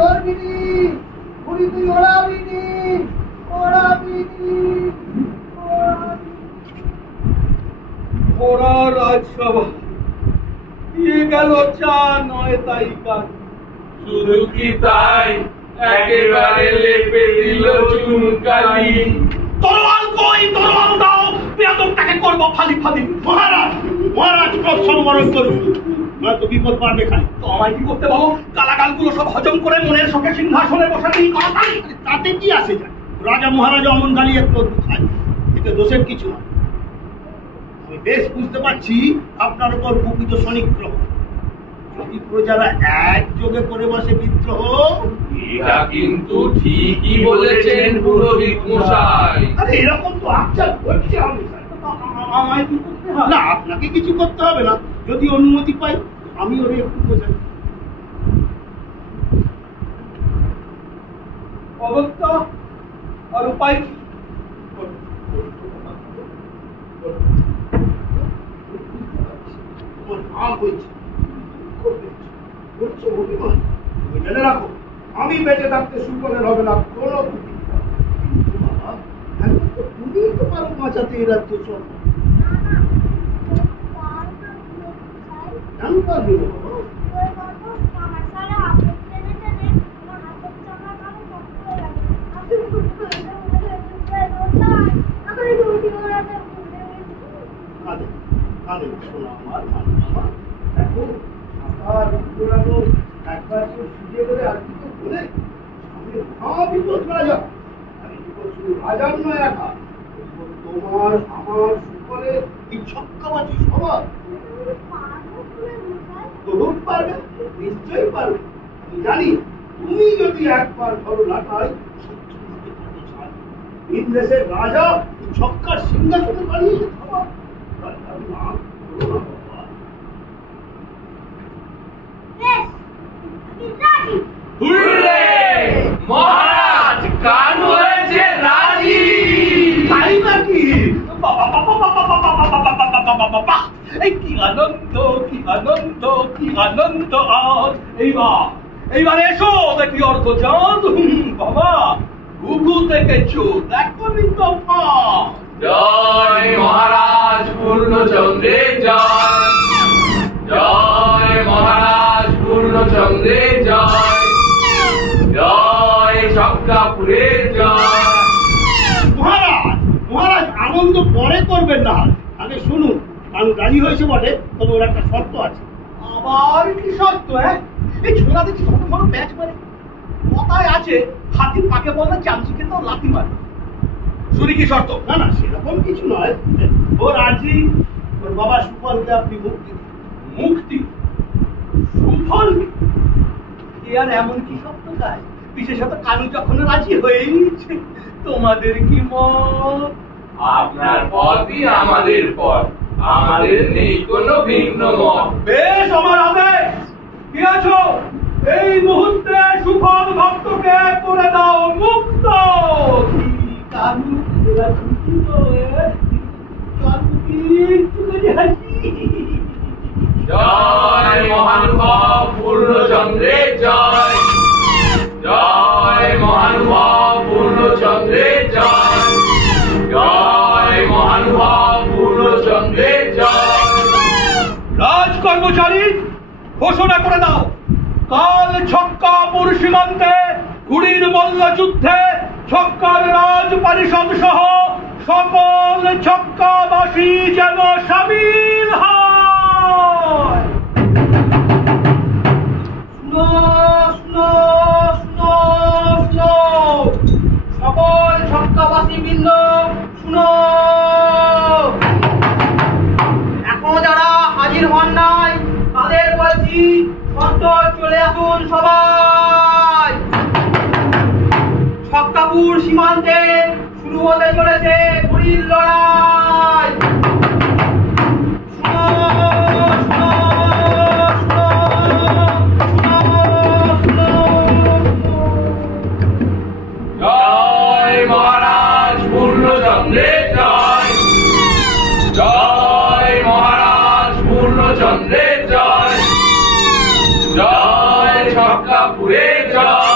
ধরবিনি, ঘুড়ি তুই ওড়াবিনি, ওড়াবিনি, ওরা রাজসভা দিয়ে গেল চা নয় তাই কাজ। শুধু কি তাই, একেবারে লেপে দিল চুনকালি। তরোয়াল কই, তরোয়াল দাও, বেয়াদবটাকে করবো ফালি ফালি। মহারাজ, মহারাজ সব সংবরণ করুন, নয়তো বিপদ পারবে খালি। তো আমায় কি করতে বলো? গালাগালগুলো সব হজম করে মনের শোকে সিংহাসনে বসাতেই তাড়াতাড়ি। তাতে কি আসে যায়? রাজা মহারাজা অমন গালি একটু খায়, এতে দোষের কিছু না। আমি বেশ বুঝতে পারছি আপনার উপর কুপিত শনিগ্রহ। যদি প্রজারা একযোগে করে বসে বিদ্রোহ। এটা কিন্তু ঠিকই বলেছেন পুরোহিত মশাই। আরে এরকম তো আচার হচ্ছে, আমায় কি করতে হবে? না, আপনাকে কিছু করতে হবে না। যদি অনুমতি পাই আমি ওরে একটু বোঝাই। অবস্থা আর উপায় কি? জেনে রাখো, আমি বেঁচে থাকতে সুখনের হবে না কোনো ক্ষতি। তুমি তো পারো বাঁচাতে এই রাজ্য সব। কেন পারবে না? একবার সুযোগ করে আর কিছু বলে বিপদ করা যাক। শুধু রাজার নয় একা, তোমার আমার সুফলে এই ছক্কাবাজি সবার। তরুণ পারবে, নিশ্চয়ই পারবে। আমি জানি তুমি যদি একবার ধরো লাটাই, দেশের রাজা ছক্কার সিংহাসনে দাঁড়িয়ে খাবার। মহারাজ কান হয়েছে রাজি। তাই নাকি? এই কি আনন্দ, কি আনন্দ, কি আনন্দ আজ। এইবার এসো দেখি অর্ধচাঁদ। বাবা ঘুঘু দেখেছো, দেখো তো। জয় মহারাজ পূর্ণচন্দ্রের জয়, জয় মহারাজ পূর্ণচন্দ্রের জয়, জয় শঙ্কাপুরের জয়। মহারাজ, মহারাজ আনন্দ পরে করবেন না, আগে শুনুন। আমি রাজি হয়েছে বটে, তবে ওর একটা শর্ত আছে। আবার কি শর্ত? এই ছোড়া দেখি কত বড় প্যাচ মারে। কথায় আছে হাতির পাকে বললে চামচিকে তো লাথি মারে। শুনি কি শর্ত? না না, সেরকম কিছু নয়। ও রাজি, ওর বাবা সুফলকে আপনি মুক্তি দিন। মুক্তি? সুফল? এ আর এমন কি শর্ত গায়? বিশেষত কানু যখন রাজি হয়েছে। তোমাদের কি মত? আপনার পথই আমাদের পথ, আমাদের নেই কোনো ভিন্ন মত। বেশ, আমার আদেশ। কি আছো? এই মুহূর্তে সুফল ভক্তকে করে দাও মুক্ত। কানু জয় মহানুভব পূর্ণচন্দ্রের জয়, জয় মহানুভব পূর্ণচন্দ্রের জয়, জয় মহানুভব পূর্ণচন্দ্রের জয়। রাজ কর্মচারী ঘোষণা করে দাও, কাল ছক্কাপুর সীমান্তে ঘুড়ির মল্ল যুদ্ধে ছক্কার রাজ পরিষদ সহ সকল ছক্কাবাসী যেন সামিল হয়। সকল ছক্কাবাসী বৃন্দ শুনো। এখনো যারা হাজির হন নাই তাদের বলছি শর্ত চলে আসুন সবাই। ছক্কাপুর সীমান্তে শুরু হতে চলেছে ঘুড়ির লড়াই। জয় মহারাজ পূর্ণচন্দ্রের জয়, জয় মহারাজ পূর্ণচন্দ্রের জয়, জয় ছক্কাপুরের জয়।